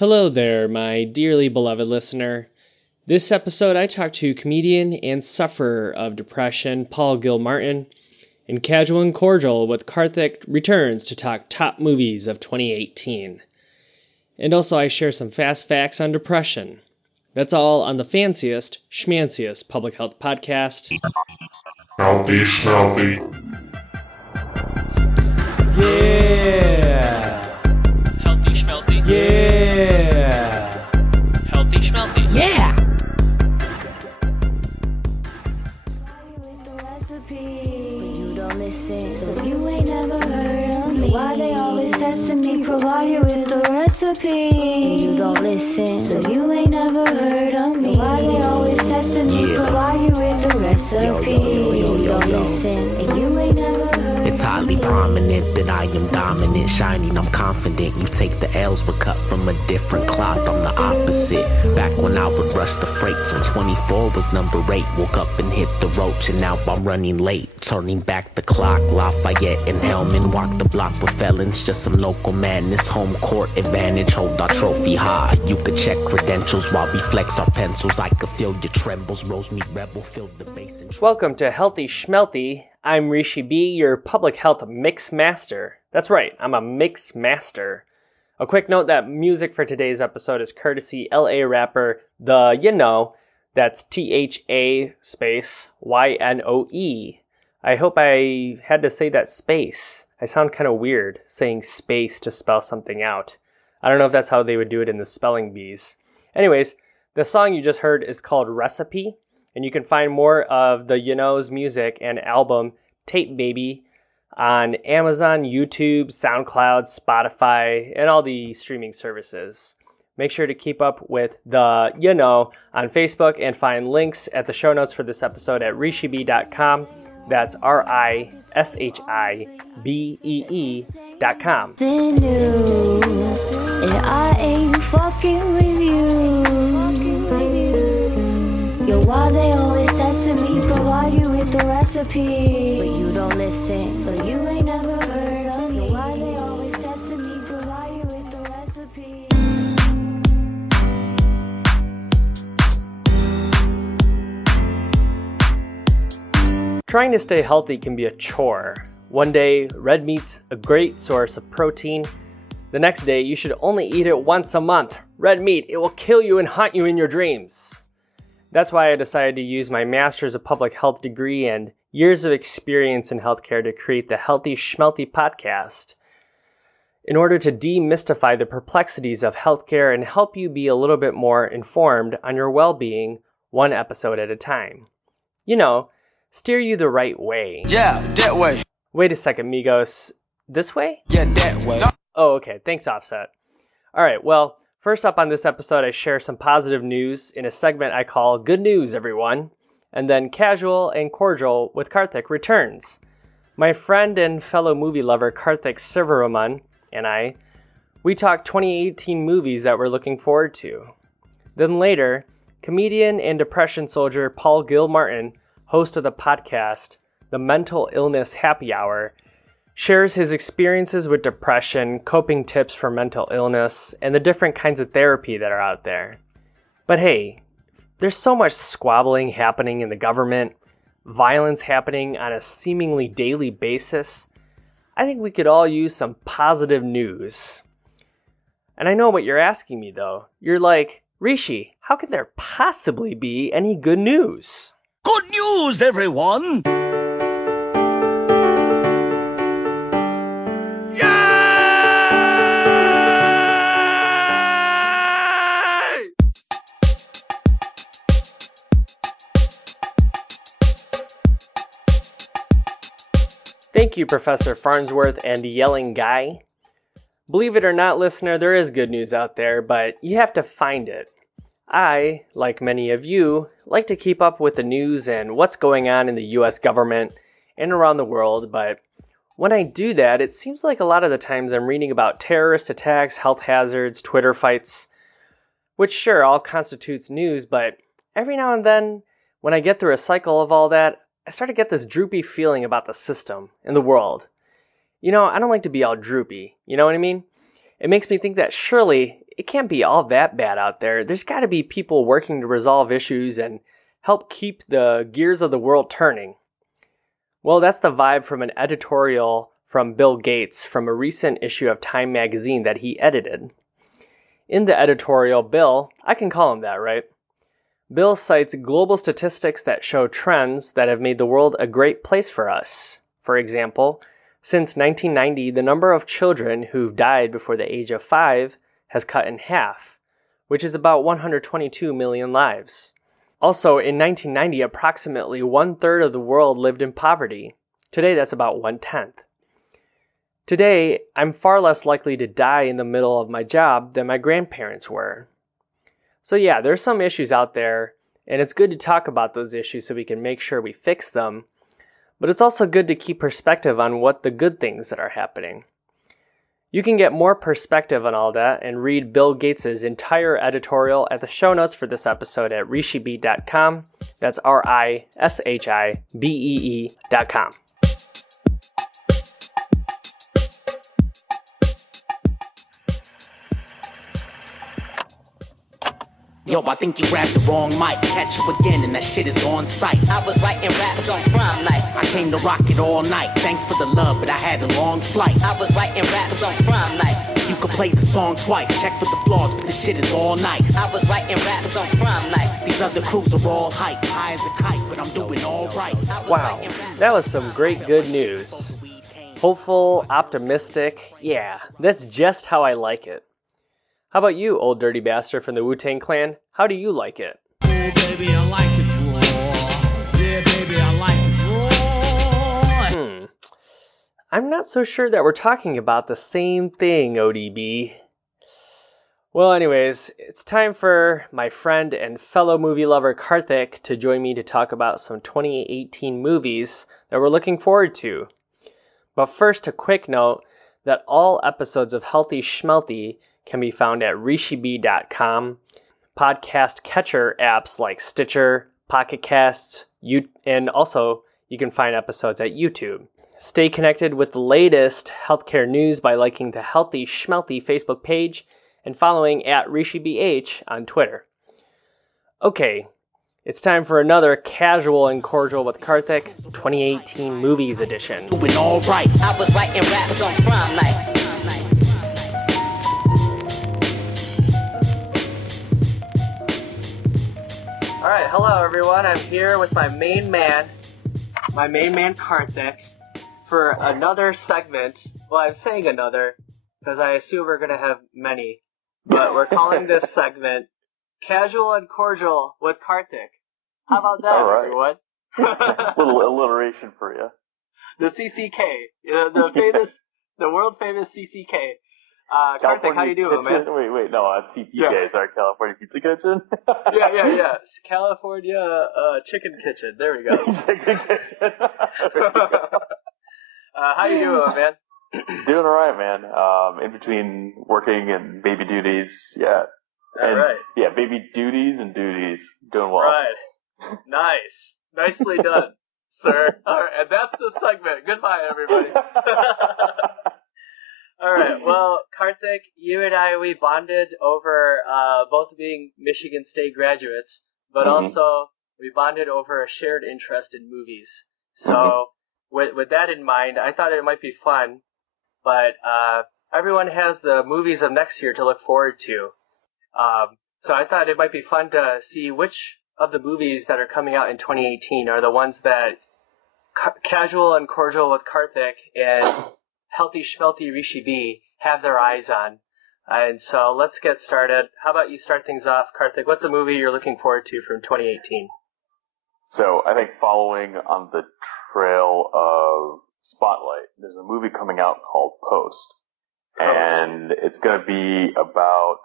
Hello there, my dearly beloved listener. This episode I talked to comedian and sufferer of depression Paul Gilmartin, and Casual and Cordial with Karthik returns to talk top movies of 2018. And also I share some fast facts on depression. That's all on the fanciest, schmanciest public health podcast. Healthy Schmelthy. Yeah! Healthy Schmelthy. Yeah! Healthy Schmelthy. Yeah! You don't listen, so you ain't never heard of me. Why they always testing me, provide you with the recipe. You don't listen, so you ain't never heard of me. Why they always testing me, provide you with the recipe. You don't listen, and you ain't never heard of me. It's highly prominent that I am dominant, shining, I'm confident. You take the L's, we're cut from a different cloth, I'm the opposite. Back when I would rush the freights, when 24 was number 8, woke up and hit the roach, and now I'm running late. Turning back the clock, Lafayette and Hellman walk the block with felons, just some local madness. Home court advantage, hold our trophy high. You could check credentials while we flex our pencils. I could feel your trembles, rose me rebel, filled the bass and Welcome to Healthy Schmelthy. I'm Rishi B, your public health mix master. That's right, I'm a mix master. A quick note that music for today's episode is courtesy LA rapper that's THA space YNOE. I hope I had to say that space. I sound kind of weird saying space to spell something out. I don't know if that's how they would do it in the spelling bees. Anyways, the song you just heard is called Recipe, and you can find more of the music and album Tape Baby on Amazon, YouTube, SoundCloud, Spotify, and all the streaming services. Make sure to keep up with the on Facebook and find links at the show notes for this episode at rishibee.com. That's RISHIBEE.com. And I ain't fucking with you. Yo, why they always testing me, provide you with the recipe. But you don't listen, so you ain't never heard of me. Yo, why they always testing me, provide you with the recipe. Trying to stay healthy can be a chore. One day, red meat's a great source of protein. The next day, you should only eat it once a month. Red meat, it will kill you and haunt you in your dreams. That's why I decided to use my Master's of Public Health degree and years of experience in healthcare to create the Healthy Schmelthy podcast. In order to demystify the perplexities of healthcare and help you be a little bit more informed on your well-being, one episode at a time. Steer you the right way. Yeah, that way. Wait a second, Migos. This way? Yeah, that way. Oh, okay. Thanks, Offset. All right, well, first up on this episode, I share some positive news in a segment I call Good News, Everyone. And then Casual and Cordial with Karthik returns. My friend and fellow movie lover Karthik Sivaraman and we talk 2018 movies that we're looking forward to. Then later, comedian and depression soldier Paul Gilmartin, host of the podcast, The Mental Illness Happy Hour, shares his experiences with depression, coping tips for mental illness, and the different kinds of therapy that are out there. But hey, there's so much squabbling happening in the government, violence happening on a seemingly daily basis. I think we could all use some positive news. And I know what you're asking me though. You're like, Rishi, how can there possibly be any good news? Good news, everyone! Thank you, Professor Farnsworth and Yelling Guy. Believe it or not, listener, there is good news out there, but you have to find it. I, like many of you, like to keep up with the news and what's going on in the US government and around the world, but when I do that, it seems like a lot of the times I'm reading about terrorist attacks, health hazards, Twitter fights, which sure, all constitutes news, but every now and then, when I get through a cycle of all that, I start to get this droopy feeling about the system and the world. I don't like to be all droopy, you know what I mean? It makes me think that surely it can't be all that bad out there. There's got to be people working to resolve issues and help keep the gears of the world turning. Well, that's the vibe from an editorial from Bill Gates from a recent issue of Time magazine that he edited. In the editorial, Bill, I can call him that, right? Bill cites global statistics that show trends that have made the world a great place for us. For example, since 1990, the number of children who've died before the age of 5 has cut in half, which is about 122 million lives. Also, in 1990, approximately 1/3 of the world lived in poverty. Today, that's about 1/10. Today, I'm far less likely to die in the middle of my job than my grandparents were. So yeah, there's some issues out there, and it's good to talk about those issues so we can make sure we fix them. But it's also good to keep perspective on what the good things that are happening. You can get more perspective on all that and read Bill Gates' entire editorial at the show notes for this episode at rishibee.com. That's RISHIBEE.com. Yo, I think you grabbed the wrong mic. Catch you again, and that shit is on sight. I was writing raps on prom night. I came to rock it all night. Thanks for the love, but I had a long flight. I was writing raps on prom night. You could play the song twice. Check for the flaws, but the shit is all nice. I was writing raps on prom night. These other crews are all hype, high as a kite, but I'm doing all right. Wow, that was some great good news. Hopeful, optimistic. Yeah, that's just how I like it. How about you, old dirty bastard from the Wu-Tang Clan? How do you like it? Oh, baby, I like it raw. Yeah, baby, I like it raw. I'm not so sure that we're talking about the same thing, ODB. Well, anyways, it's time for my friend and fellow movie lover Karthik to join me to talk about some 2018 movies that we're looking forward to. But first, a quick note that all episodes of Healthy Schmelthy can be found at rishibee.com, podcast catcher apps like Stitcher, Pocket Casts, and also you can find episodes at YouTube. Stay connected with the latest healthcare news by liking the Healthy Schmelthy Facebook page and following at RishiBH on Twitter. Okay, it's time for another Casual and Cordial with Karthik 2018 Movies Edition. Doing all right. I was writing raps on prom night. Alright, hello everyone. I'm here with my main man Karthik, for another segment. Well, I'm saying another, because I assume we're going to have many. But we're calling this segment Casual and Cordial with Karthik. How about that, right. everyone? Little alliteration for you. The CCK, the world famous CCK. Karthik, how you doing, man? Wait, no, that's CPK, Yeah. Sorry, California Pizza Kitchen. Yeah. California Chicken Kitchen. There we go. Chicken Kitchen. How you doing, man? Doing alright, man. In between working and baby duties, yeah. All right. Yeah, baby duties and duties. Doing well. Right. Nice. Nicely done, sir. All right, and that's the segment. Goodbye, everybody. All right. Well, Karthik, you and I, we bonded over both being Michigan State graduates, but also we bonded over a shared interest in movies. So with that in mind, I thought it might be fun, but everyone has the movies of next year to look forward to. So I thought it might be fun to see which of the movies that are coming out in 2018 are the ones that Casual and Cordial with Karthik and Healthy Schmelthy Rishi B have their eyes on. And so let's get started. How about you start things off, Karthik? What's a movie you're looking forward to from 2018? So I think following on the trail of Spotlight, there's a movie coming out called Post. And it's going to be about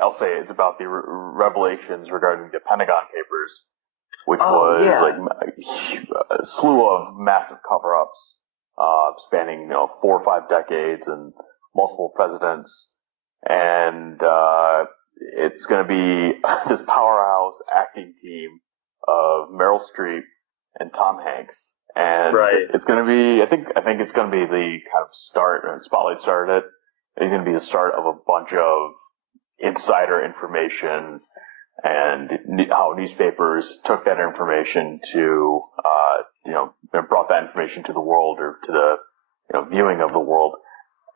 I'll say it's about the revelations regarding the Pentagon Papers, which was like a slew of massive cover-ups, spanning 4 or 5 decades and multiple presidents, and it's going to be this powerhouse acting team of Merryl Streep and Tom Hanks, And it's going to be, I think it's going to be the kind of start, and Spotlight started it. It's going to be the start of a bunch of insider information and how newspapers took that information to, brought that information to the world or to the, viewing of the world.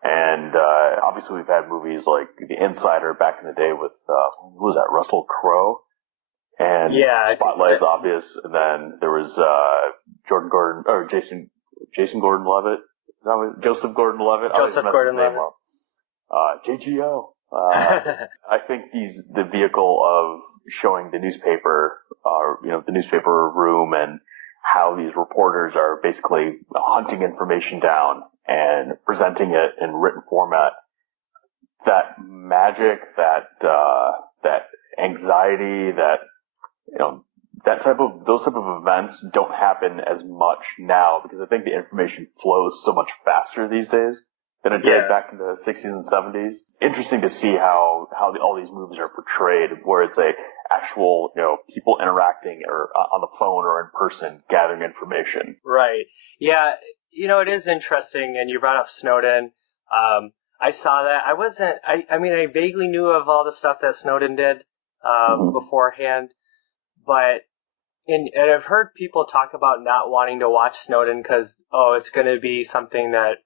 And, obviously we've had movies like The Insider back in the day with, who was that, Russell Crowe? And Spotlight is obvious. And then there was, Jason Gordon-Levitt. Joseph Gordon-Levitt. Joseph Gordon-Levitt. JGO. I think the vehicle of showing the newspaper, the newspaper room and how these reporters are basically hunting information down and presenting it in written format. That magic, that anxiety, those type of events don't happen as much now because I think the information flows so much faster these days than it did back in the 60s and 70s. Interesting to see how all these movies are portrayed, where it's actual, people interacting or on the phone or in person gathering information. Right. Yeah. It is interesting, and you brought up Snowden. I saw that. I vaguely knew of all the stuff that Snowden did beforehand, but and I've heard people talk about not wanting to watch Snowden because, it's going to be something that,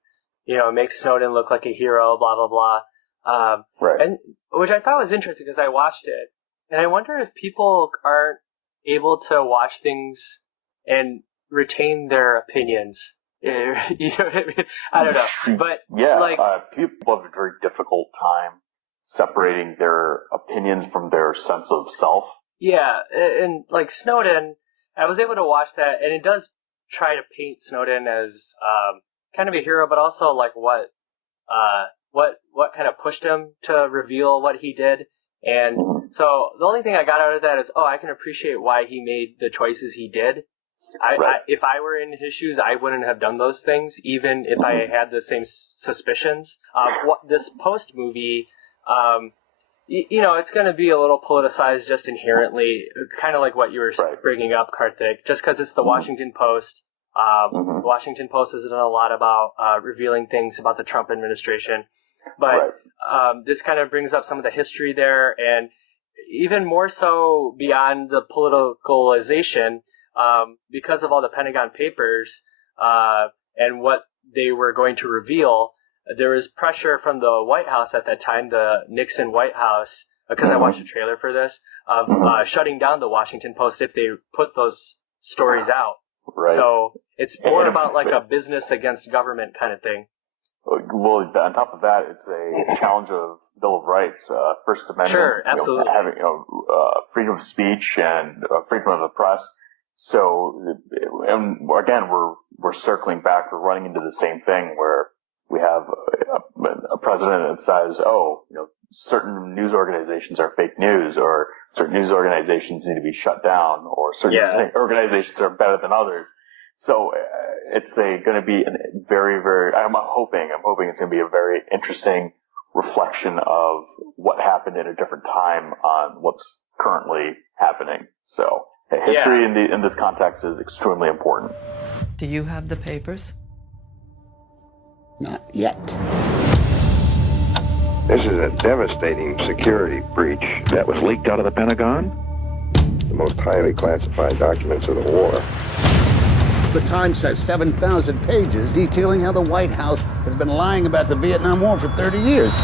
makes Snowden look like a hero, blah, blah, blah. And which I thought was interesting because I watched it, and I wonder if people aren't able to watch things and retain their opinions. You know what I mean? I don't know, but people have a very difficult time separating their opinions from their sense of self. Yeah, and like Snowden, I was able to watch that, and it does try to paint Snowden as kind of a hero, but also like what kind of pushed him to reveal what he did. And so the only thing I got out of that is, I can appreciate why he made the choices he did. If I were in his shoes, I wouldn't have done those things, even if I had the same suspicions. This Post movie, it's going to be a little politicized just inherently, kind of like what you were bringing up, Karthik, just because it's the Washington Post. The Washington Post has done a lot about revealing things about the Trump administration. But this kind of brings up some of the history there, and even more so beyond the politicalization, because of all the Pentagon Papers and what they were going to reveal, there was pressure from the White House at that time, the Nixon White House, because I watched a trailer for this, of shutting down the Washington Post if they put those stories out. Right. So it's more about like a business against government kind of thing. Well, on top of that, it's a challenge of Bill of Rights, First Amendment, sure, absolutely. Having freedom of speech and freedom of the press. So, and again, we're circling back. We're running into the same thing where we have a president that says, certain news organizations are fake news, or certain news organizations need to be shut down, or certain organizations are better than others. So it's going to be a very, very, I'm hoping it's going to be a very interesting reflection of what happened in a different time on what's currently happening. So history in this context is extremely important. Do you have the papers? Not yet. This is a devastating security breach that was leaked out of the Pentagon. The most highly classified documents of the war. The Times has 7,000 pages detailing how the White House has been lying about the Vietnam War for 30 years.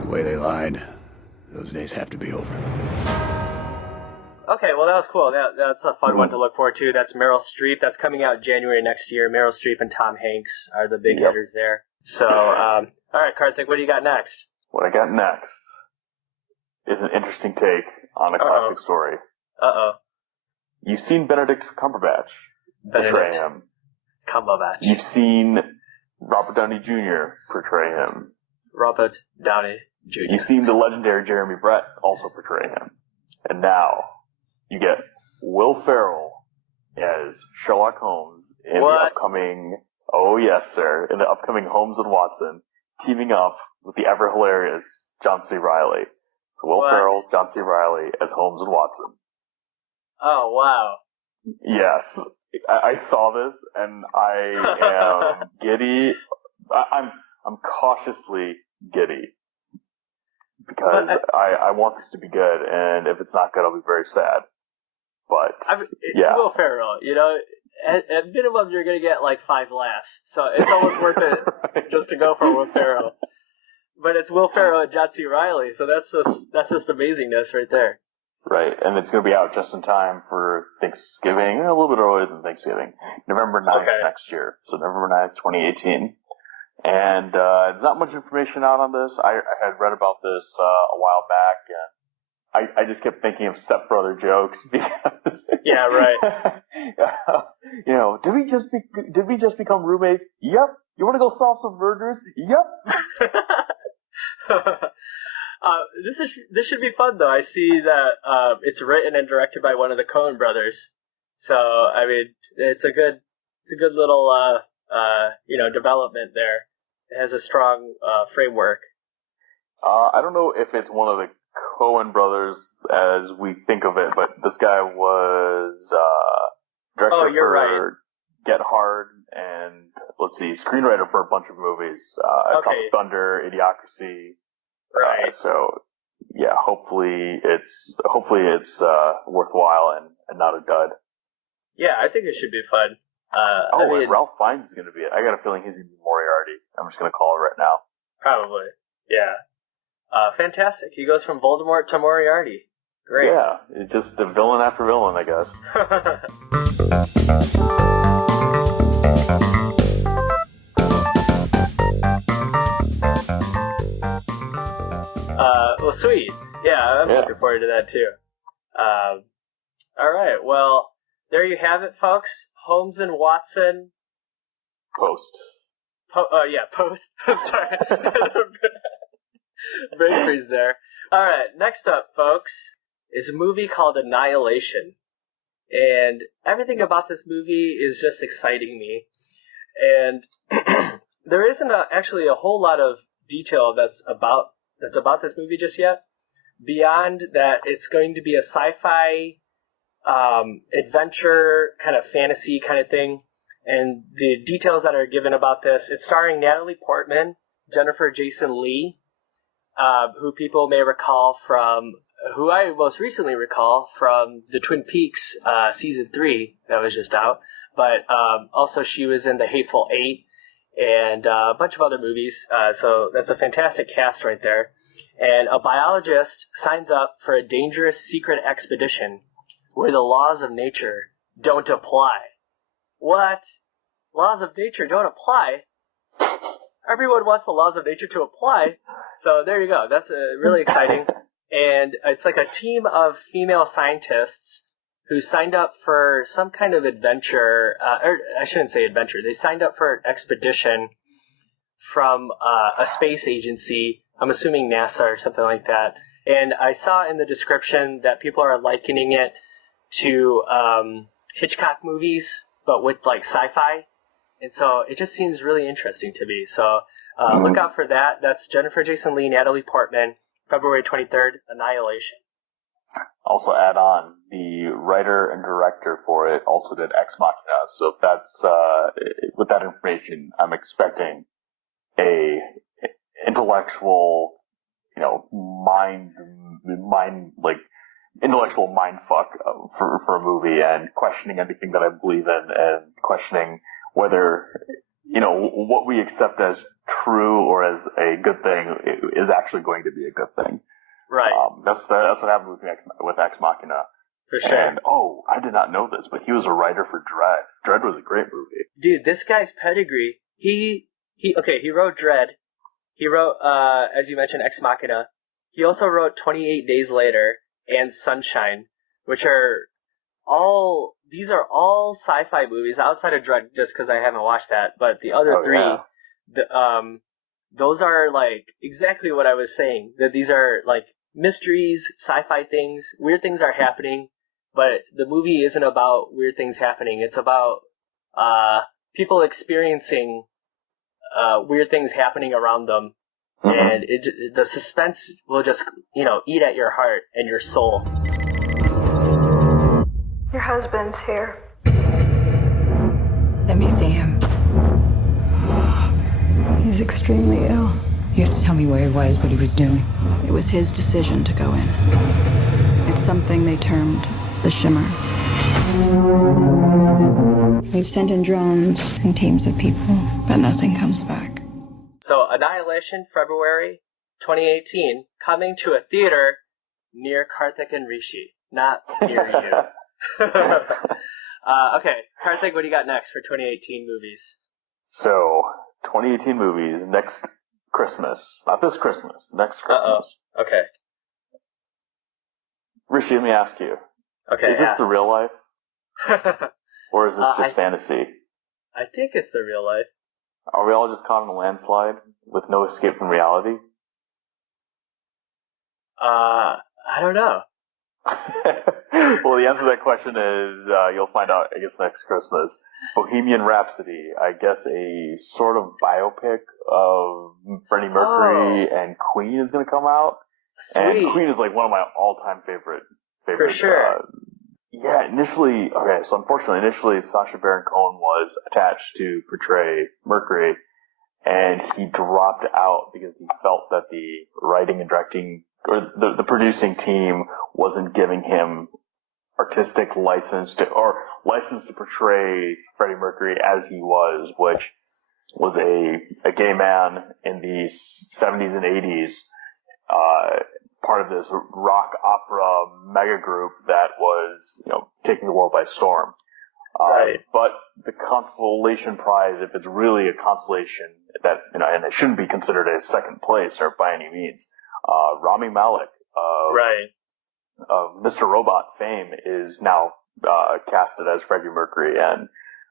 The way they lied, those days have to be over. Okay, well, that was cool. That's a fun one to look forward to. That's Merryl Streep. That's coming out January next year. Merryl Streep and Tom Hanks are the big hitters there. So, all right, Karthik, what do you got next? What I got next is an interesting take on a classic story. You've seen Benedict Cumberbatch portray him. Cumberbatch. You've seen Robert Downey Jr. portray him. Robert Downey Jr. You've seen the legendary Jeremy Brett also portray him. And now you get Will Ferrell as Sherlock Holmes in the upcoming, in the upcoming Holmes and Watson, teaming up with the ever hilarious John C. Reilly. So Will Ferrell, John C. Reilly as Holmes and Watson. Oh, wow. Yes. I saw this and I am giddy. I'm cautiously giddy because I want this to be good, and if it's not good, I'll be very sad. But it's Will Ferrell, you know. At minimum, you're gonna get like 5 laughs, so it's almost worth it right. just to go for Will Ferrell. But it's Will Ferrell and John C Reilly, so that's just amazingness right there. Right, and it's going to be out just in time for Thanksgiving, a little bit earlier than Thanksgiving, November 9th next year, so November 9th, 2018. And there's not much information out on this. I had read about this a while back, and I just kept thinking of stepbrother jokes because yeah, right. You know, did we just become roommates? Yep. You want to go solve some murders? Yep. This should be fun though. I see that it's written and directed by one of the Coen brothers. So I mean, it's a good little development there. It has a strong framework. I don't know if it's one of the Coen brothers as we think of it, but this guy was director for Get Hard and let's see, screenwriter for a bunch of movies. Top Thunder, Idiocracy. Right. So yeah, hopefully it's worthwhile and not a dud. Yeah, I think it should be fun. And Ralph Fiennes is going to be it. I got a feeling he's going to be Moriarty. I'm just going to call it right now. Probably. Yeah. Fantastic. He goes from Voldemort to Moriarty. Great. Yeah, it's just a villain after villain, I guess. Well, sweet. Yeah, I'm looking forward to that too. All right. Well, there you have it, folks. Holmes and Watson. Post. Post. Sorry. Brain freeze there. All right. Next up, folks, is a movie called Annihilation. And everything about this movie is just exciting me. And there isn't actually a whole lot of detail that's about this movie just yet. Beyond that, it's going to be a sci-fi adventure kind of fantasy kind of thing. And the details that are given about this, it's starring Natalie Portman, Jennifer Jason Leigh, who people may recall from, who I most recently recall from the Twin Peaks season 3 that was just out. But also she was in The Hateful Eight and a bunch of other movies. So that's a fantastic cast right there. And a biologist signs up for a dangerous secret expedition where the laws of nature don't apply. What? Laws of nature don't apply? Everyone wants the laws of nature to apply. So there you go. That's really exciting. And it's like a team of female scientists who signed up for some kind of adventure. Or I shouldn't say adventure. They signed up for an expedition from a space agency. I'm assuming NASA or something like that. And I saw in the description that people are likening it to Hitchcock movies, but with like sci-fi. And so it just seems really interesting to me. So look out for that. That's Jennifer Jason Leigh, Natalie Portman, February 23rd, Annihilation. Also add on, the writer and director for it also did Ex Machina. So if that's, with that information, I'm expecting a intellectual, intellectual mind fuck for a movie, and questioning everything that I believe in, and questioning whether, what we accept as true or as a good thing is actually going to be a good thing. Right. That's what happened with Ex Machina. For sure. And, I did not know this, but he was a writer for Dredd. Dredd was a great movie. Dude, this guy's pedigree, he wrote Dredd. He wrote, as you mentioned, Ex Machina. He also wrote 28 Days Later and Sunshine, which are all sci-fi movies outside of Dredd, just because I haven't watched that. But the other three, those are like exactly what I was saying. That these are like mysteries, sci-fi things, weird things are happening, but the movie isn't about weird things happening. It's about people experiencing weird things happening around them. And the suspense will just, eat at your heart and your soul. Your husband's here. was extremely ill. You have to tell me where he was, what he was doing. It was his decision to go in. It's something they termed the Shimmer. We've sent in drones and teams of people, but nothing comes back. So, Annihilation, February 2018, coming to a theater near Karthik and Rishi, not near you. Okay, Karthik, what do you got next for 2018 movies? So, 2018 movies, next Christmas. Not this Christmas, next Christmas. Okay. Rishi, let me ask you. Okay, is this the real life? Or is this just fantasy? I think it's the real life. Are we all just caught in a landslide with no escape from reality? I don't know. Well, the answer to that question is you'll find out, I guess, next Christmas. Bohemian Rhapsody, I guess a sort of biopic of Freddie Mercury and Queen is going to come out. Sweet. And Queen is like one of my all-time favorite. For sure. Initially Sacha Baron Cohen was attached to portray Mercury, and he dropped out because he felt that the writing and directing, or the producing team wasn't giving him artistic license to portray Freddie Mercury as he was, which was a gay man in the 70s and 80s, part of this rock opera mega group that was, taking the world by storm. Right. But the consolation prize, if it's really a consolation that, and it shouldn't be considered a second place or by any means, Rami Malek of Mr. Robot fame is now casted as Freddie Mercury, and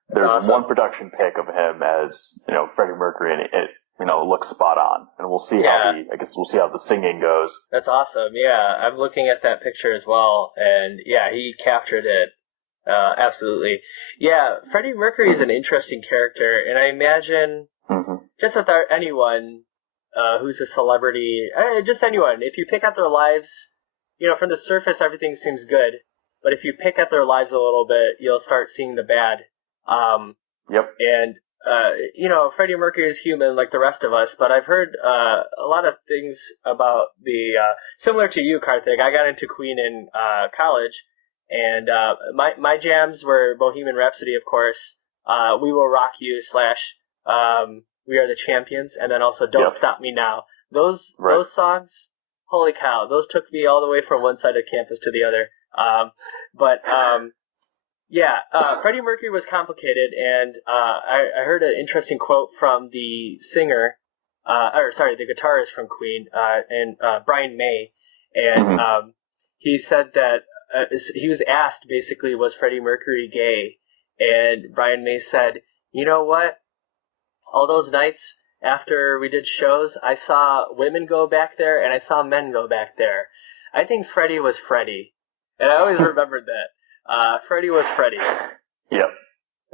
there's one production pic of him as Freddie Mercury, and it looks spot on. And we'll see we'll see how the singing goes. That's awesome. Yeah, I'm looking at that picture as well, and yeah, he captured it. Absolutely. Yeah, Freddie Mercury is an interesting character, and I imagine just with anyone who's a celebrity, just anyone, if you pick at their lives, from the surface everything seems good, but if you pick at their lives a little bit, you'll start seeing the bad. Yep. And Freddie Mercury is human like the rest of us, but I've heard a lot of things about similar to you, Karthik. I got into Queen in college, and my jams were Bohemian Rhapsody, of course, We Will Rock You / We Are the Champions, and then also Don't Stop Me Now. Those songs, holy cow, those took me all the way from one side of campus to the other. Freddie Mercury was complicated, and I heard an interesting quote from the singer, the guitarist from Queen, and Brian May, and he said that he was asked basically, was Freddie Mercury gay? And Brian May said, you know what? All those nights after we did shows, I saw women go back there and I saw men go back there. I think Freddie was Freddie, and I always remembered that. Freddie was Freddie. Yep.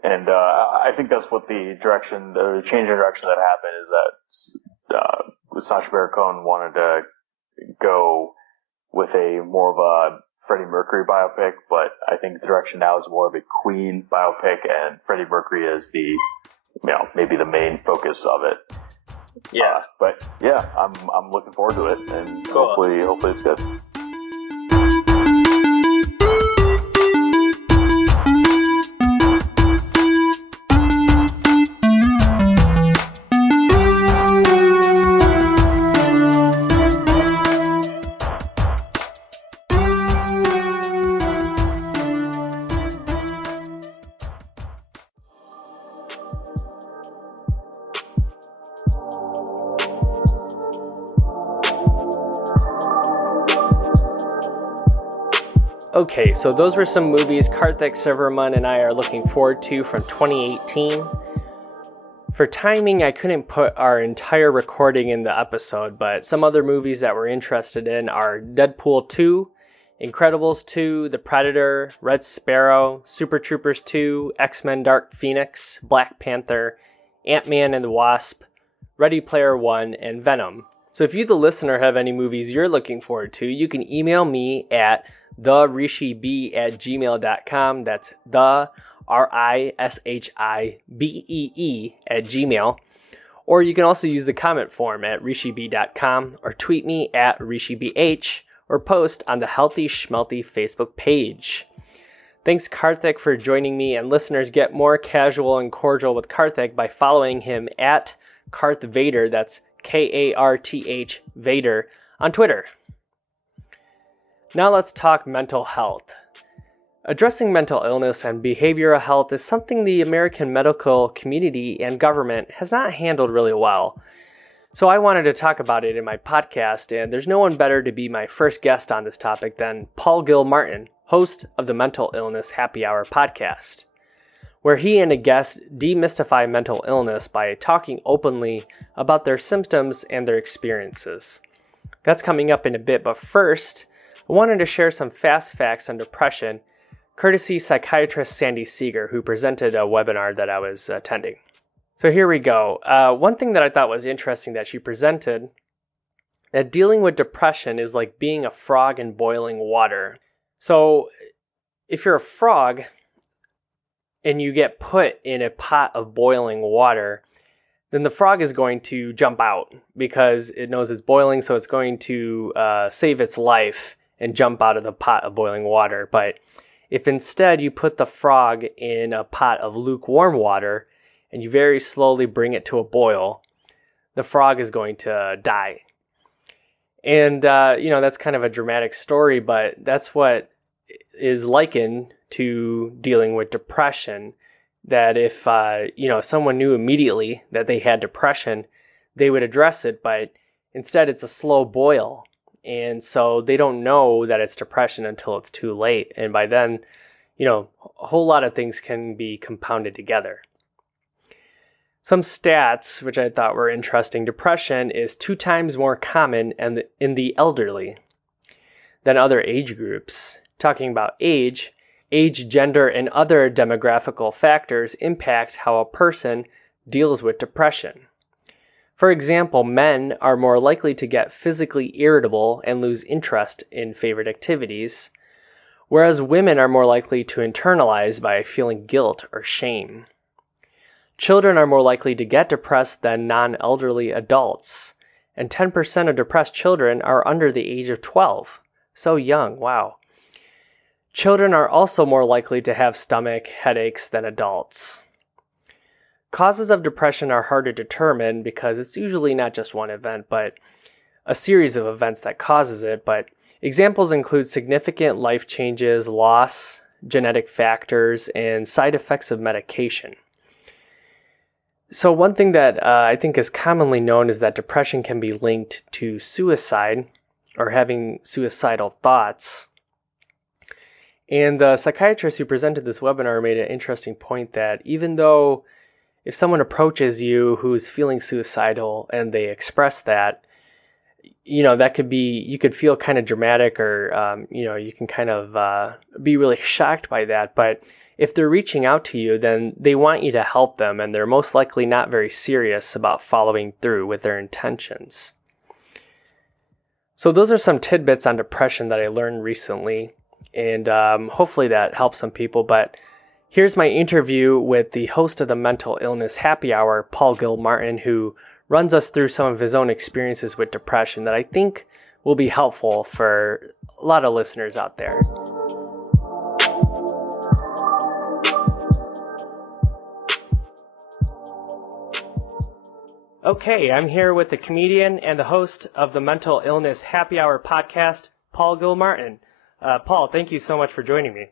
And I think that's what the change in direction that happened is that Sacha Baron Cohen wanted to go with a more of a Freddie Mercury biopic, but I think the direction now is more of a Queen biopic, and Freddie Mercury is maybe the main focus of it. Yeah. But yeah, I'm looking forward to it, and cool. hopefully it's good. Okay, so those were some movies Karthik, Silverman, and I are looking forward to from 2018. For timing, I couldn't put our entire recording in the episode, but some other movies that we're interested in are Deadpool 2, Incredibles 2, The Predator, Red Sparrow, Super Troopers 2, X-Men Dark Phoenix, Black Panther, Ant-Man and the Wasp, Ready Player One, and Venom. So if you, the listener, have any movies you're looking forward to, you can email me at therishibee@gmail.com. That's the RISHIBEE @gmail. Or you can also use the comment form at rishib.com or tweet me at rishibh or post on the Healthy Schmelthy Facebook page. Thanks, Karthik, for joining me, and listeners, get more casual and cordial with Karthik by following him at Karth Vader, that's Karth Vader, on Twitter. Now let's talk mental health. Addressing mental illness and behavioral health is something the American medical community and government has not handled really well. So I wanted to talk about it in my podcast, and there's no one better to be my first guest on this topic than Paul Gilmartin, host of the Mental Illness Happy Hour podcast, where he and a guest demystify mental illness by talking openly about their symptoms and their experiences. That's coming up in a bit, but first, I wanted to share some fast facts on depression, courtesy psychiatrist Sandy Seeger, who presented a webinar that I was attending. So here we go. One thing that I thought was interesting that she presented, that dealing with depression is like being a frog in boiling water. So if you're a frog and you get put in a pot of boiling water, then the frog is going to jump out because it knows it's boiling, so it's going to save its life and jump out of the pot of boiling water. But if instead you put the frog in a pot of lukewarm water and you very slowly bring it to a boil, the frog is going to die. And, that's kind of a dramatic story, but that's what is likened to dealing with depression. That if, someone knew immediately that they had depression, they would address it, but instead it's a slow boil. And so they don't know that it's depression until it's too late. And by then, a whole lot of things can be compounded together. Some stats, which I thought were interesting. Depression is 2 times more common in the elderly than other age groups. Talking about age, gender, and other demographical factors impact how a person deals with depression. For example, men are more likely to get physically irritable and lose interest in favorite activities, whereas women are more likely to internalize by feeling guilt or shame. Children are more likely to get depressed than non-elderly adults, and 10% of depressed children are under the age of 12. So young, wow. Children are also more likely to have stomach headaches than adults. Causes of depression are hard to determine because it's usually not just one event, but a series of events that causes it. But examples include significant life changes, loss, genetic factors, and side effects of medication. So one thing that I think is commonly known is that depression can be linked to suicide or having suicidal thoughts. And the psychiatrist who presented this webinar made an interesting point that even though if someone approaches you who's feeling suicidal and they express that, that could be, you could feel kind of dramatic or, you can kind of be really shocked by that. But if they're reaching out to you, then they want you to help them, and they're most likely not very serious about following through with their intentions. So those are some tidbits on depression that I learned recently, and hopefully that helps some people. But here's my interview with the host of the Mental Illness Happy Hour, Paul Gilmartin, who runs us through some of his own experiences with depression that I think will be helpful for a lot of listeners out there. Okay, I'm here with the comedian and the host of the Mental Illness Happy Hour podcast, Paul Gilmartin. Paul, thank you so much for joining me.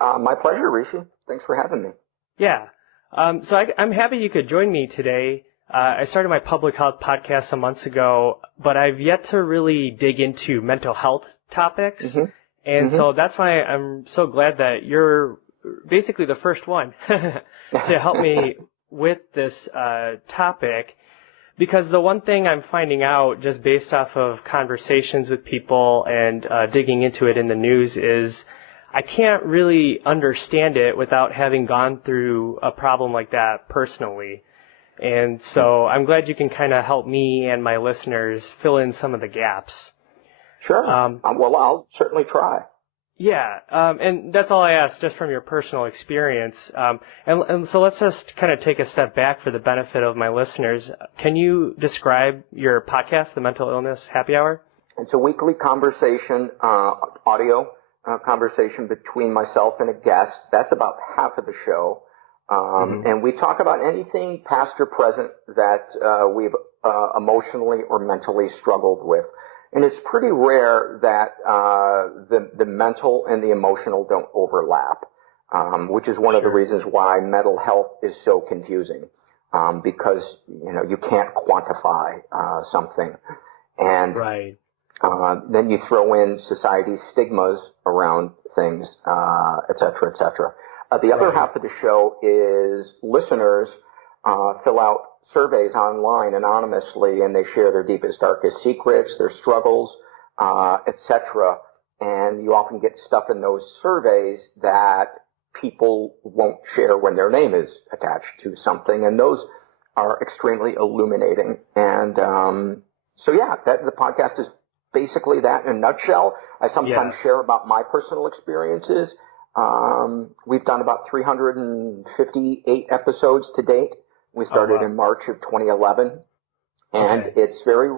My pleasure, Rishi. Thanks for having me. Yeah. So I'm happy you could join me today. I started my public health podcast some months ago, but I've yet to really dig into mental health topics. Mm-hmm. And so that's why I'm so glad that you're basically the first one to help me with this topic. Because the one thing I'm finding out just based off of conversations with people and digging into it in the news is I can't really understand it without having gone through a problem like that personally. And so I'm glad you can kind of help me and my listeners fill in some of the gaps. Sure. Well, I'll certainly try. Yeah, and that's all I asked, just from your personal experience. And so let's just kind of take a step back for the benefit of my listeners. Can you describe your podcast, The Mental Illness Happy Hour? It's a weekly conversation, audio conversation between myself and a guest. That's about half of the show. And we talk about anything past or present that we've emotionally or mentally struggled with. And it's pretty rare that the mental and the emotional don't overlap, which is one of the reasons why mental health is so confusing, because you can't quantify something, and then you throw in society's stigmas around things, et cetera, et cetera. The other half of the show is listeners fill out surveys online anonymously, and they share their deepest, darkest secrets, their struggles, etc. And you often get stuff in those surveys that people won't share when their name is attached to something, and those are extremely illuminating. And the podcast is basically that in a nutshell. I sometimes share about my personal experiences. We've done about 358 episodes to date. We started in March of 2011, and it's very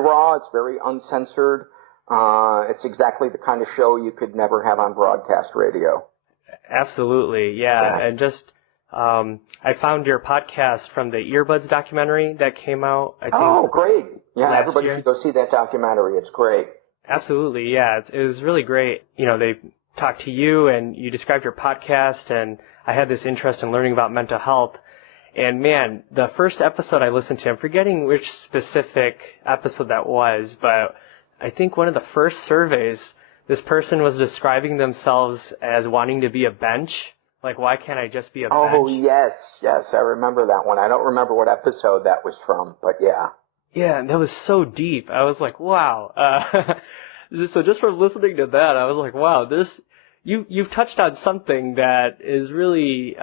raw. It's very uncensored. It's exactly the kind of show you could never have on broadcast radio. Absolutely, yeah. And just I found your podcast from the Earbuds documentary that came out, I think. Oh, great! Yeah, everybody should go see that documentary. It's great. Absolutely, yeah. It was really great. They talked to you, and you described your podcast, and I had this interest in learning about mental health. And man, the first episode I listened to, I'm forgetting which specific episode that was, but I think one of the first surveys, this person was describing themselves as wanting to be a bench. Like, why can't I just be a bench? Oh, yes, I remember that one. I don't remember what episode that was from, but yeah. Yeah, and that was so deep. I was like, wow. So just from listening to that, I was like, wow, you've touched on something that is really,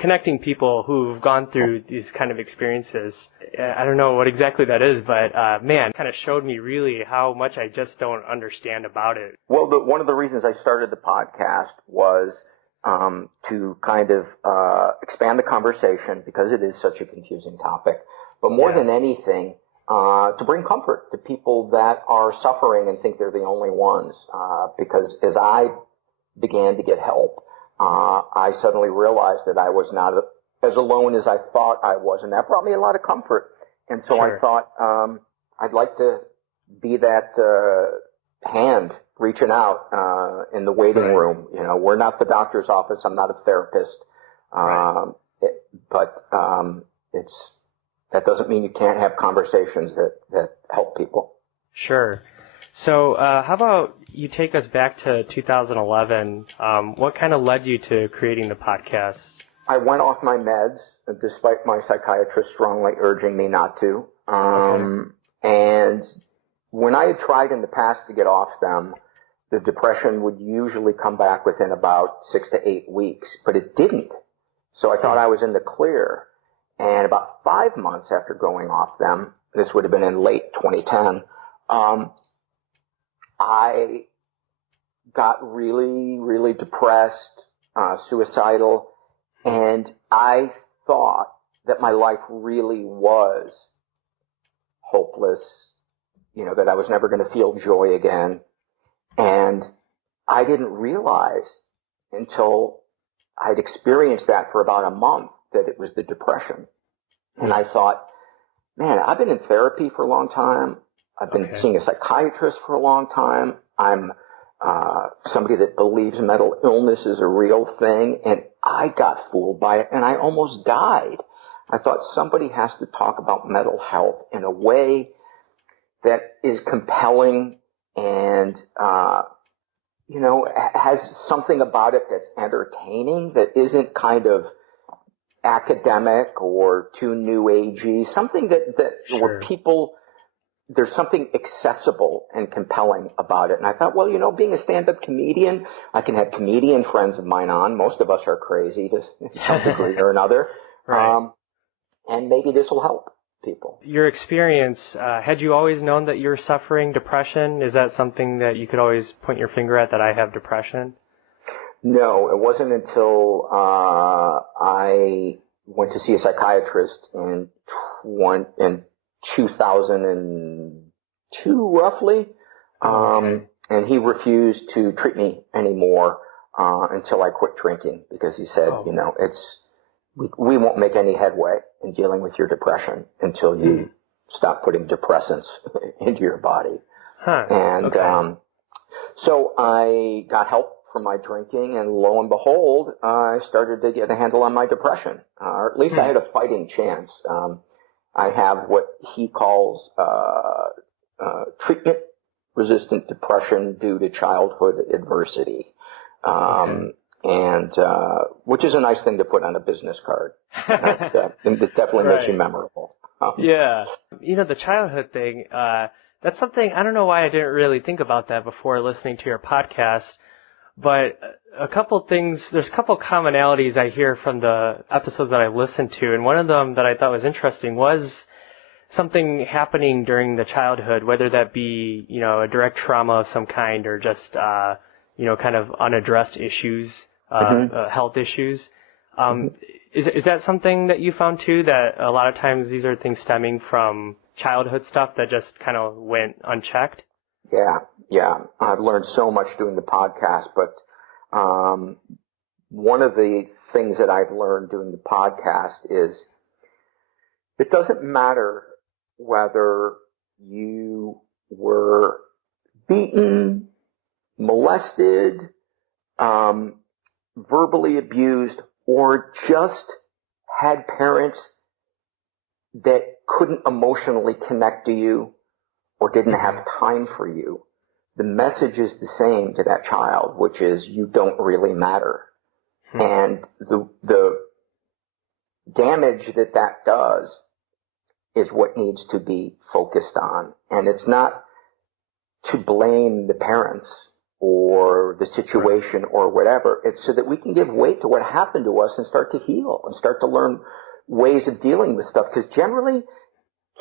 connecting people who've gone through these kind of experiences. I don't know what exactly that is, but man, it kind of showed me really how much I just don't understand about it. Well, one of the reasons I started the podcast was to kind of expand the conversation, because it is such a confusing topic. But more than anything, to bring comfort to people that are suffering and think they're the only ones. Because as I began to get help, I suddenly realized that I was not as alone as I thought I was, and that brought me a lot of comfort. And so I thought I'd like to be that hand reaching out in the waiting room. We're not the doctor's office. I'm not a therapist, but that doesn't mean you can't have conversations that help people. Sure. So how about you take us back to 2011? What kind of led you to creating the podcast? I went off my meds, despite my psychiatrist strongly urging me not to. And when I had tried in the past to get off them, the depression would usually come back within about 6 to 8 weeks, but it didn't. So I thought I was in the clear. And about 5 months after going off them, this would have been in late 2010, I got really, really depressed, suicidal, and I thought that my life really was hopeless, that I was never going to feel joy again. And I didn't realize until I'd experienced that for about a month that it was the depression. And I thought, man, I've been in therapy for a long time. I've been seeing a psychiatrist for a long time. I'm somebody that believes mental illness is a real thing, and I got fooled by it, and I almost died. I thought somebody has to talk about mental health in a way that is compelling and, has something about it that's entertaining, that isn't kind of academic or too new agey, something that where people, there's something accessible and compelling about it. And I thought, well, being a stand-up comedian, I can have comedian friends of mine on. Most of us are crazy to some degree or another. And maybe this will help people. Your experience, had you always known that you were suffering depression? Is that something that you could always point your finger at, that I have depression? No, it wasn't until I went to see a psychiatrist in 2002, roughly, and he refused to treat me anymore until I quit drinking, because he said, we won't make any headway in dealing with your depression until you stop putting depressants into your body. So I got help from my drinking, and lo and behold, I started to get a handle on my depression, or at least I had a fighting chance. I have what he calls treatment-resistant depression due to childhood adversity. And which is a nice thing to put on a business card. It definitely makes you memorable. The childhood thing, that's something, I don't know why I didn't really think about that before listening to your podcast, but there's a couple commonalities I hear from the episodes that I've listened to, and one of them that I thought was interesting was something happening during the childhood, whether that be, a direct trauma of some kind, or just, kind of unaddressed issues, health issues. Is that something that you found too, that a lot of times these are things stemming from childhood stuff that just kind of went unchecked? Yeah. I've learned so much doing the podcast, but one of the things that I've learned doing the podcast is it doesn't matter whether you were beaten, molested, verbally abused, or just had parents that couldn't emotionally connect to you or didn't have time for you. The message is the same to that child, which is you don't really matter. And the damage that does is what needs to be focused on. And it's not to blame the parents or the situation or whatever. It's so that we can give weight to what happened to us and start to heal and start to learn ways of dealing with stuff. Because generally,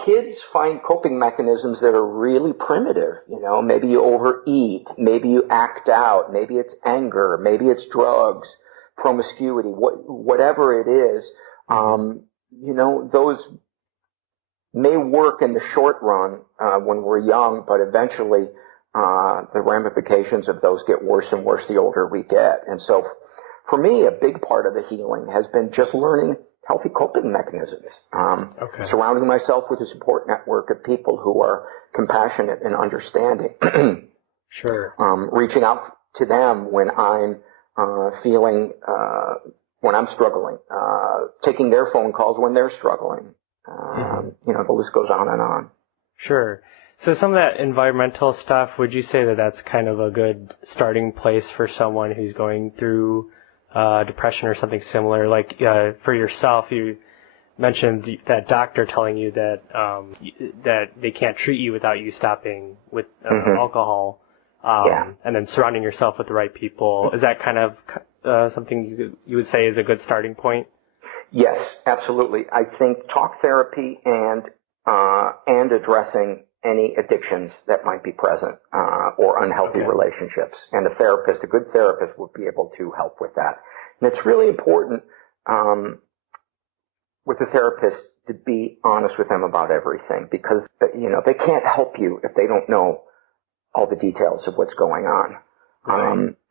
kids find coping mechanisms that are really primitive. Maybe you overeat, maybe you act out, maybe it's anger, maybe it's drugs, promiscuity, whatever it is. Those may work in the short run when we're young, but eventually the ramifications of those get worse and worse the older we get. And so for me, a big part of the healing has been just learning healthy coping mechanisms, surrounding myself with a support network of people who are compassionate and understanding, reaching out to them when I'm when I'm struggling, taking their phone calls when they're struggling. The list goes on and on. Sure. So some of that environmental stuff, would you say that that's kind of a good starting place for someone who's going through depression or something similar? Like for yourself, you mentioned that doctor telling you that that they can't treat you without you stopping with alcohol, and then surrounding yourself with the right people. Is that kind of something you would say is a good starting point? Yes, absolutely. I think talk therapy and addressing any addictions that might be present or unhealthy relationships. And a good therapist would be able to help with that. And it's really important with a therapist to be honest with them about everything, because they can't help you if they don't know all the details of what's going on.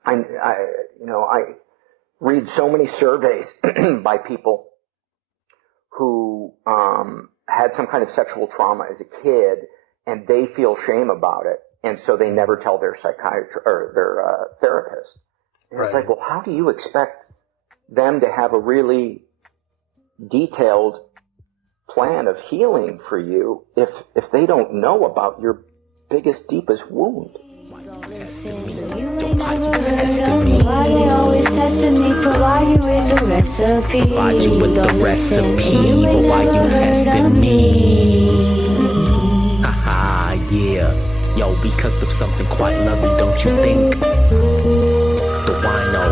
I read so many surveys by people who had some kind of sexual trauma as a kid, and they feel shame about it, and so they never tell their psychiatrist or their therapist. And it's like, well, how do you expect them to have a really detailed plan of healing for you if they don't know about your biggest, deepest wound? Why they always testing me, provide you with the recipe. Provide you with the recipe, but why you testing me? Haha, yeah. Yo, we cooked up something quite lovely, don't you think? The wino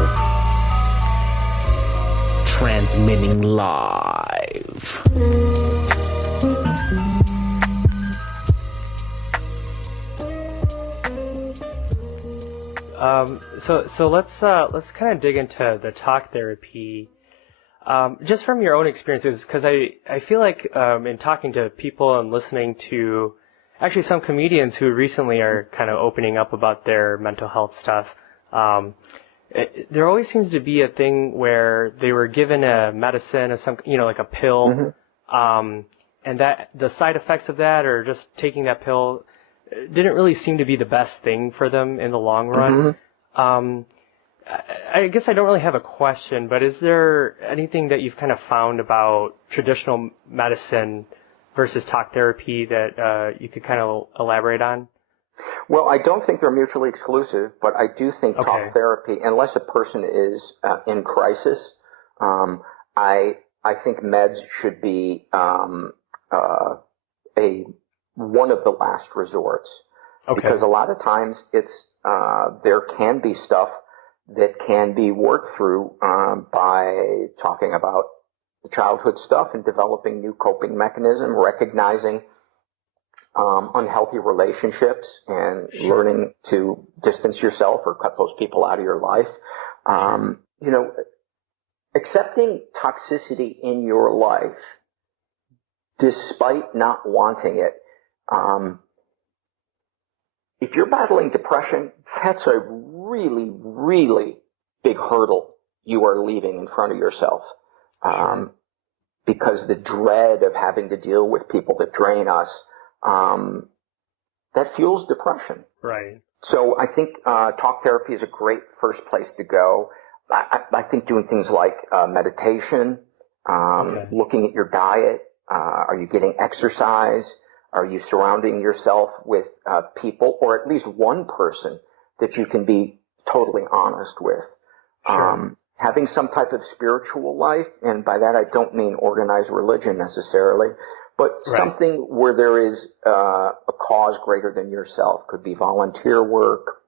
transmitting live. So let's kind of dig into the talk therapy, just from your own experiences, because I feel like in talking to people and listening to actually some comedians who recently are kind of opening up about their mental health stuff, there always seems to be a thing where they were given a medicine or some, like a pill, and that the side effects of that or just taking that pill didn't really seem to be the best thing for them in the long run. I guess I don't really have a question, but is there anything that you've kind of found about traditional medicine versus talk therapy that you could kind of elaborate on? Well, I don't think they're mutually exclusive, but I do think talk therapy, unless a person is in crisis, I think meds should be one of the last resorts, because a lot of times it's there can be stuff that can be worked through by talking about the childhood stuff and developing new coping mechanism, recognizing unhealthy relationships and learning to distance yourself or cut those people out of your life. Accepting toxicity in your life despite not wanting it. If you're battling depression, that's a really, really big hurdle you are leaving in front of yourself. Because the dread of having to deal with people that drain us, that fuels depression. Right. So I think talk therapy is a great first place to go. I think doing things like meditation, looking at your diet, are you getting exercise? Are you surrounding yourself with people, or at least one person that you can be totally honest with? Having some type of spiritual life, and by that I don't mean organized religion necessarily, but something where there is a cause greater than yourself. Could be volunteer work,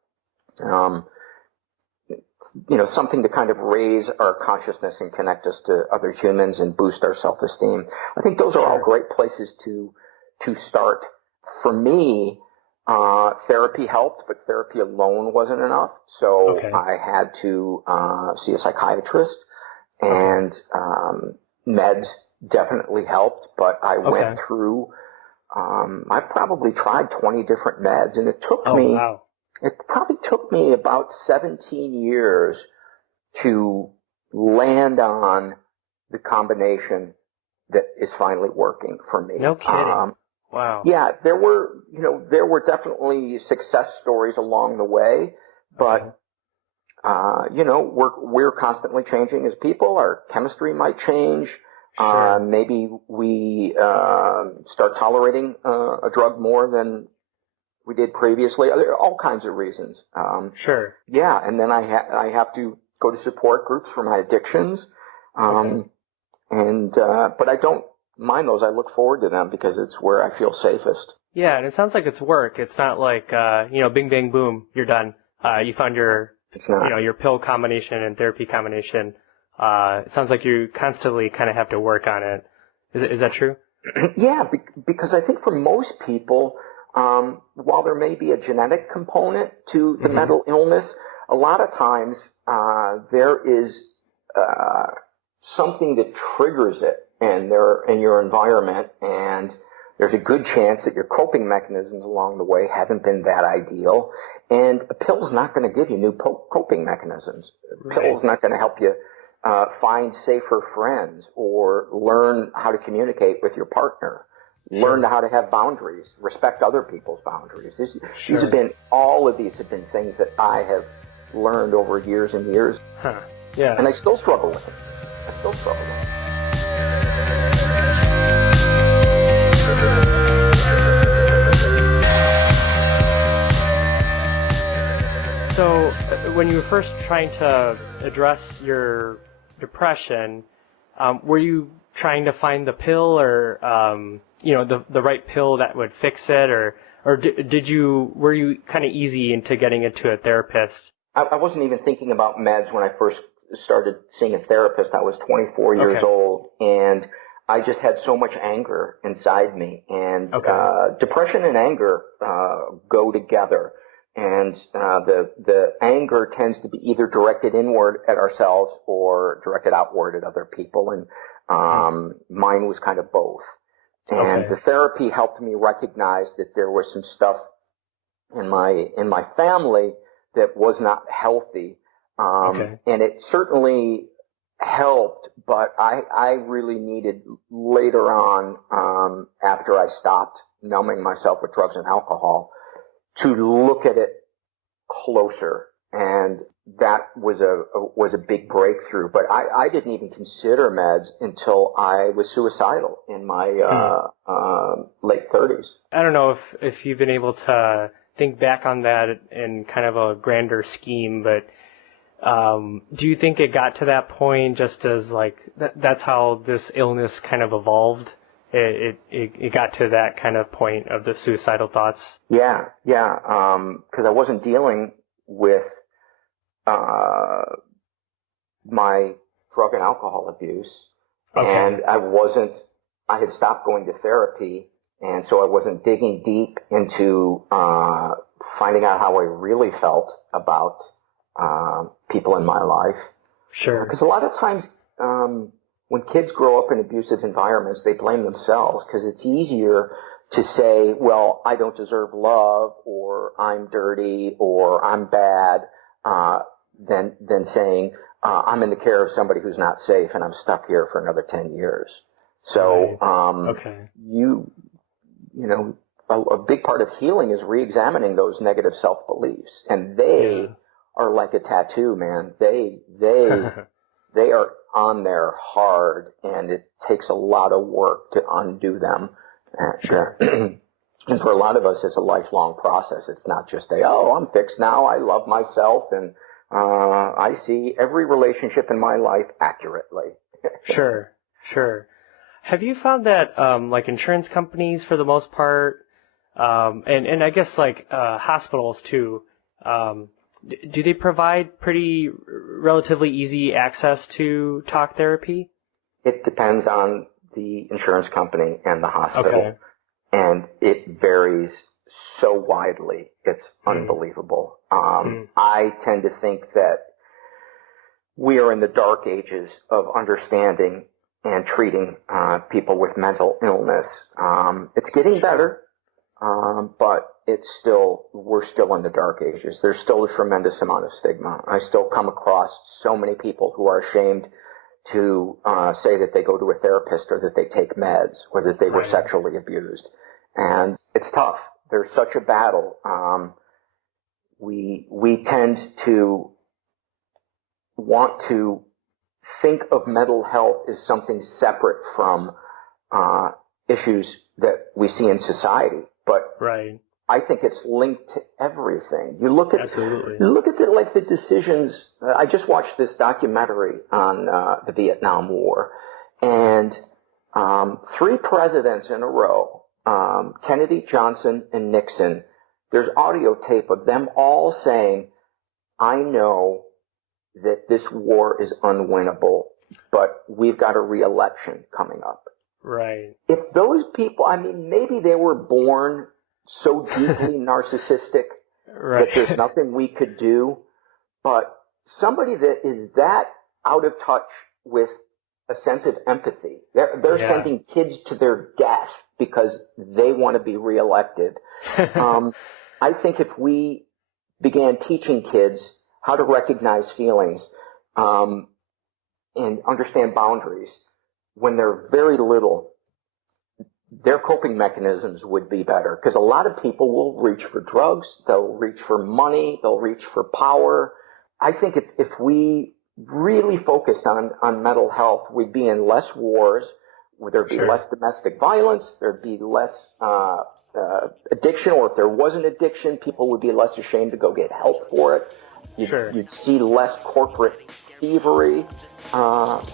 something to kind of raise our consciousness and connect us to other humans and boost our self-esteem. I think those are all great places to start. For me, therapy helped, but therapy alone wasn't enough. So I had to see a psychiatrist, and meds definitely helped, but I went through, I probably tried 20 different meds, and it took me, it probably took me about 17 years to land on the combination that is finally working for me. No kidding. Wow. Yeah, there were definitely success stories along the way, but we're constantly changing as people. Our chemistry might change. Maybe we start tolerating a drug more than we did previously. There are all kinds of reasons. Yeah, and then I have to go to support groups for my addictions. But I don't mind those. I look forward to them because it's where I feel safest. Yeah, and it sounds like it's work. It's not like, bing, bang, boom, you're done. You found your pill combination and therapy combination. It sounds like you constantly kind of have to work on it. Is that true? Yeah, because I think for most people, while there may be a genetic component to the mental illness, a lot of times there is something that triggers it in your environment, and there's a good chance that your coping mechanisms along the way haven't been that ideal, and a pill's not going to give you new coping mechanisms. A pill's not going to help you find safer friends or learn how to communicate with your partner, learn how to have boundaries, respect other people's boundaries. All of these have been things that I have learned over years and years. Yeah. And I still struggle with it. So, when you were first trying to address your depression, were you trying to find the pill or, the right pill that would fix it, or were you kind of easy into getting into a therapist? I wasn't even thinking about meds when I first started seeing a therapist. I was 24 years old, and I just had so much anger inside me. And depression and anger go together. And the anger tends to be either directed inward at ourselves or directed outward at other people. And mine was kind of both. And the therapy helped me recognize that there was some stuff in my family that was not healthy. And it certainly helped, but I really needed later on, after I stopped numbing myself with drugs and alcohol, to look at it closer. And that was a big breakthrough. But I didn't even consider meds until I was suicidal in my late 30s. I don't know if you've been able to think back on that in kind of a grander scheme, but do you think it got to that point just as like that's how this illness kind of evolved? It got to that kind of point of the suicidal thoughts? Yeah. Because I wasn't dealing with my drug and alcohol abuse, and I had stopped going to therapy, and so I wasn't digging deep into finding out how I really felt about people in my life. Sure. Because a lot of times when kids grow up in abusive environments, they blame themselves because it's easier to say, well, I don't deserve love, or I'm dirty, or I'm bad, than saying, I'm in the care of somebody who's not safe and I'm stuck here for another 10 years. So, you know, a big part of healing is re-examining those negative self-beliefs, and they are like a tattoo, man. They are on there hard, and it takes a lot of work to undo them. And for a lot of us, it's a lifelong process. It's not just I'm fixed now, I love myself, and I see every relationship in my life accurately. Sure. Have you found that like insurance companies, for the most part, and I guess like hospitals too, do they provide pretty relatively easy access to talk therapy? It depends on the insurance company and the hospital, and it varies so widely. It's unbelievable. I tend to think that we are in the dark ages of understanding and treating people with mental illness. It's getting better, but we're still in the dark ages. There's still a tremendous amount of stigma. I still come across so many people who are ashamed to say that they go to a therapist, or that they take meds, or that they were sexually abused. And it's tough. There's such a battle. We tend to want to think of mental health as something separate from issues that we see in society. But I think it's linked to everything. You look at the decisions. I just watched this documentary on the Vietnam War, and 3 presidents in a row, Kennedy, Johnson, and Nixon, there's audio tape of them all saying, I know that this war is unwinnable, but we've got a re-election coming up. Right. If those people, I mean, maybe they were born so deeply narcissistic that there's nothing we could do, but somebody that is that out of touch with a sense of empathy, they're sending kids to their death because they want to be reelected. I think if we began teaching kids how to recognize feelings and understand boundaries when they're very little, their coping mechanisms would be better. Because a lot of people will reach for drugs, they'll reach for money, they'll reach for power. I think if we really focused on mental health, we'd be in less wars, there'd be less domestic violence, there'd be less addiction, or if there was an addiction, people would be less ashamed to go get help for it. You'd see less corporate thievery,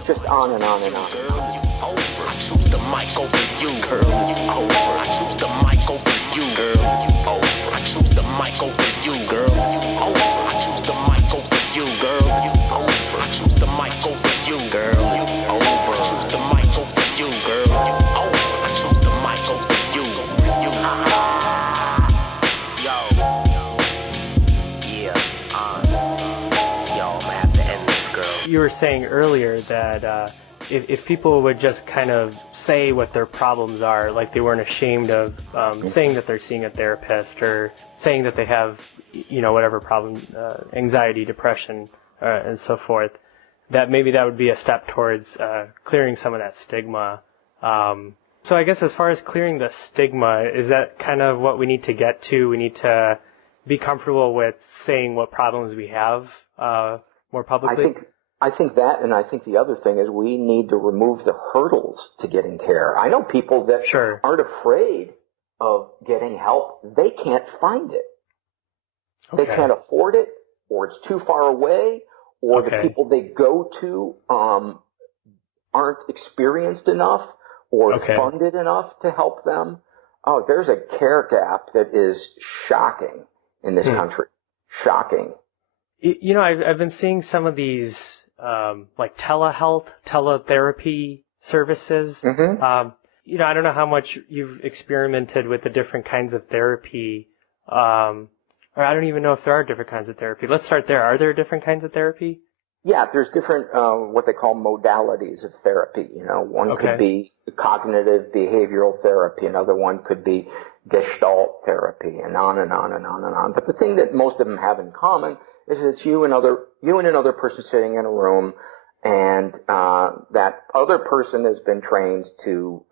just on and on and on. Girl, it's over. I choose the mic over you. Girl, it's over. I choose the mic over you. Girl, it's over. I choose the mic over you. Girl, it's over. I choose the mic over you. Girl, it's over. I choose the mic over you. Girl, it's over. I choose the mic over you. Girl, it's over. I choose the mic over you. you were saying earlier that if people would just kind of say what their problems are, like they weren't ashamed of saying that they're seeing a therapist or saying that they have, whatever problem, anxiety, depression, and so forth, that maybe that would be a step towards clearing some of that stigma. So I guess as far as clearing the stigma, is that kind of what we need to get to? We need to be comfortable with saying what problems we have more publicly? I think that, and I think the other thing is we need to remove the hurdles to getting care. I know people that aren't afraid of getting help. They can't find it. Okay. They can't afford it, or it's too far away, or the people they go to aren't experienced enough or funded enough to help them. Oh, there's a care gap that is shocking in this country. Shocking. I've been seeing some of these like telehealth, teletherapy services. Mm-hmm. I don't know how much you've experimented with the different kinds of therapy, or I don't even know if there are different kinds of therapy. Let's start there. Are there different kinds of therapy? Yeah, there's different what they call modalities of therapy. One could be cognitive behavioral therapy, another one could be Gestalt therapy, and on and on and on and on. But the thing that most of them have in common is it's you and another person sitting in a room, and that other person has been trained to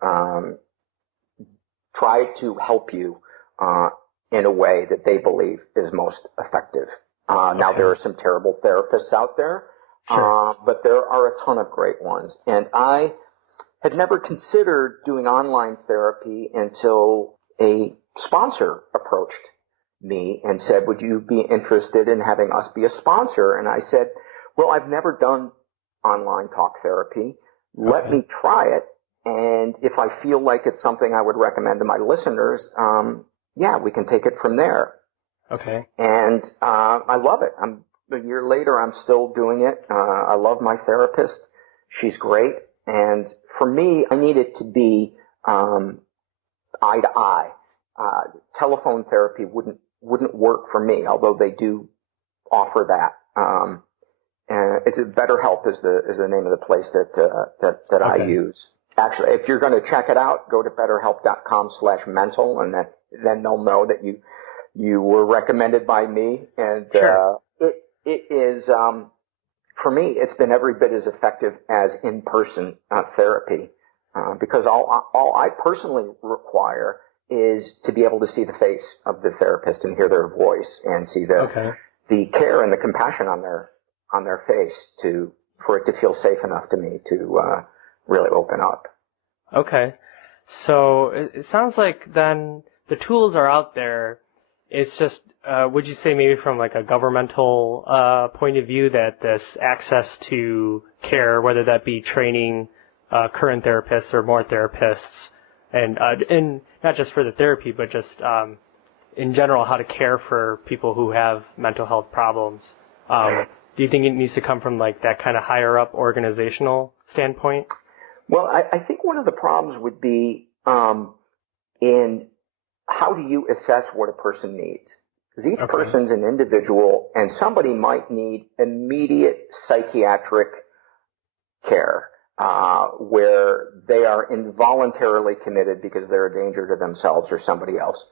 try to help you in a way that they believe is most effective. Now, there are some terrible therapists out there, but there are a ton of great ones. And I had never considered doing online therapy until a sponsor approached me and said, would you be interested in having us be a sponsor? And I said, well, I've never done online talk therapy. Let me try it. And if I feel like it's something I would recommend to my listeners, we can take it from there. Okay. And I love it. A year later, I'm still doing it. I love my therapist. She's great. And for me, I need it to be eye to eye. Telephone therapy wouldn't work for me, although they do offer that. And it's BetterHelp is the name of the place that I use. Actually, if you're going to check it out, go to betterhelp.com/mental, and then they'll know that you were recommended by me. And it is for me, it's been every bit as effective as in-person therapy, because all I personally require is to be able to see the face of the therapist and hear their voice and see the care and the compassion on their face for it to feel safe enough to me to really open up. Okay. So it sounds like then the tools are out there. It's just, would you say maybe from like a governmental point of view that this access to care, whether that be training current therapists or more therapists, and not just for the therapy, but just in general how to care for people who have mental health problems. Do you think it needs to come from like that kind of higher up organizational standpoint? Well, I think one of the problems would be in how do you assess what a person needs? Because each person's an individual, and somebody might need immediate psychiatric care where they are involuntarily committed because they're a danger to themselves or somebody else.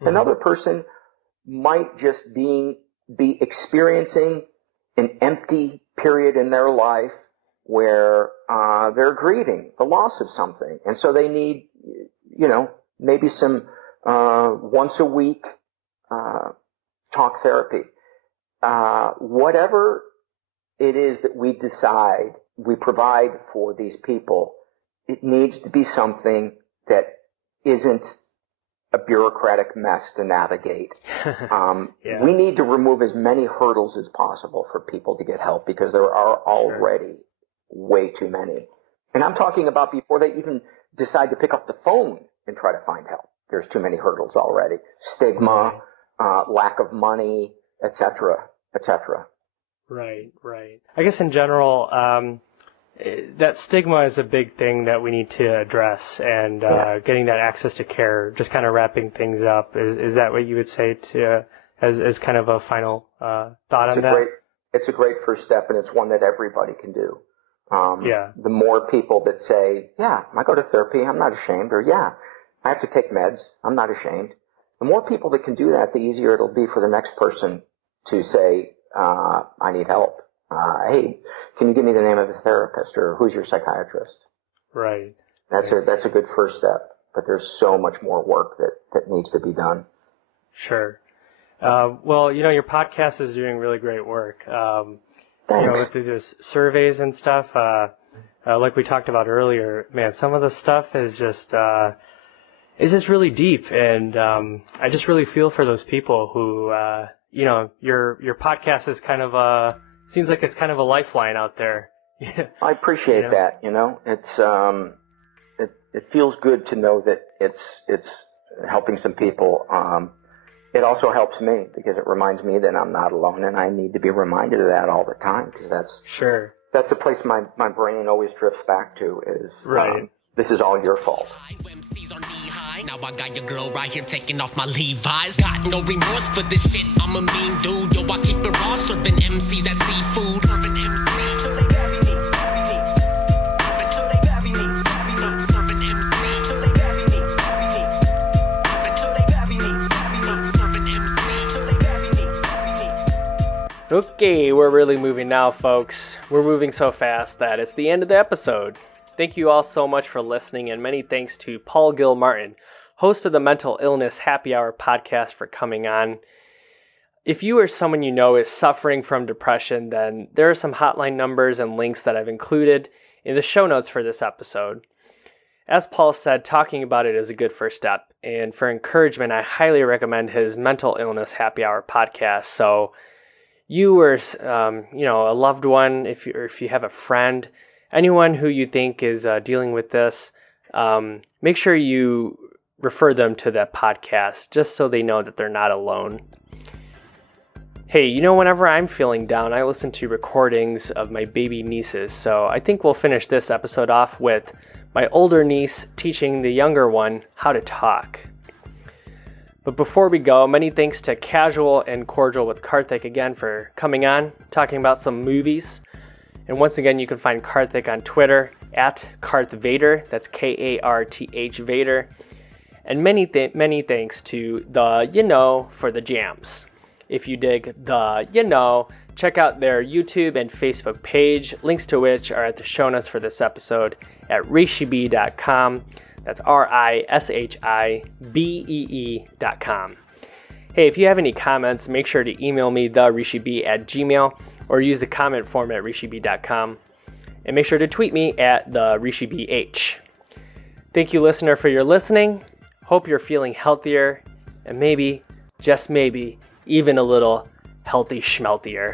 Mm-hmm. Another person might just be experiencing an empty period in their life where they're grieving the loss of something, and so they need, maybe some once a week talk therapy. Whatever it is that we decide we provide for these people, it needs to be something that isn't a bureaucratic mess to navigate. We need to remove as many hurdles as possible for people to get help, because there are already way too many. And I'm talking about before they even decide to pick up the phone and try to find help. There's too many hurdles already. Stigma, lack of money, et cetera, et cetera. Right. I guess in general, that stigma is a big thing that we need to address, and getting that access to care, just kind of wrapping things up. Is that what you would say as kind of a final thought on that? it's a great first step, and it's one that everybody can do. Yeah. The more people that say, yeah, I go to therapy, I'm not ashamed, or yeah, I have to take meds, I'm not ashamed. The more people that can do that, the easier it'll be for the next person to say, I need help. Hey, can you give me the name of a therapist, or who's your psychiatrist? Right. That's a good first step, but there's so much more work that needs to be done. Sure. Well, your podcast is doing really great work. Thanks. With these surveys and stuff, like we talked about earlier, man, some of the stuff is just really deep, and I just really feel for those people who, your podcast is kind of seems like it's kind of a lifeline out there. I appreciate that. It feels good to know that it's helping some people. It also helps me because it reminds me that I'm not alone, and I need to be reminded of that all the time, because that's a place my brain always drifts back to is, this is all your fault. Now I got your girl right here taking off my Levi's. Got no remorse for this shit, I'm a mean dude. Yo, I keep it raw, serving MCs that seafood. Urban MCs. Till they bury me, bury me. Urban till they bury me, bury me. Urban MCs. Till they bury me, bury me. Urban till they bury me, bury me. Urban MCs. Till they bury me, bury me. Okay, we're really moving now, folks. We're moving so fast that it's the end of the episode. Thank you all so much for listening, and many thanks to Paul Gilmartin, host of the Mental Illness Happy Hour podcast, for coming on. If you or someone you know is suffering from depression, then there are some hotline numbers and links that I've included in the show notes for this episode. As Paul said, talking about it is a good first step, and for encouragement, I highly recommend his Mental Illness Happy Hour podcast. So you or a loved one, if you have a friend, anyone who you think is dealing with this, make sure you refer them to that podcast just so they know that they're not alone. Hey, whenever I'm feeling down, I listen to recordings of my baby nieces, so I think we'll finish this episode off with my older niece teaching the younger one how to talk. But before we go, many thanks to Casual and Cordial with Karthik again for coming on, talking about some movies. And once again, you can find Karthik on Twitter at KarthVader. That's Karth Vader. And many thanks to the for the jams. If you dig the check out their YouTube and Facebook page, links to which are at the show notes for this episode at rishibee.com. That's RISHIBEE.com. Hey, if you have any comments, make sure to email me, therishibee@gmail.com, or use the comment form at rishibee.com. And make sure to tweet me at therishibeh. Thank you, listener, for your listening. Hope you're feeling healthier, and maybe, just maybe, even a little healthy schmelthier.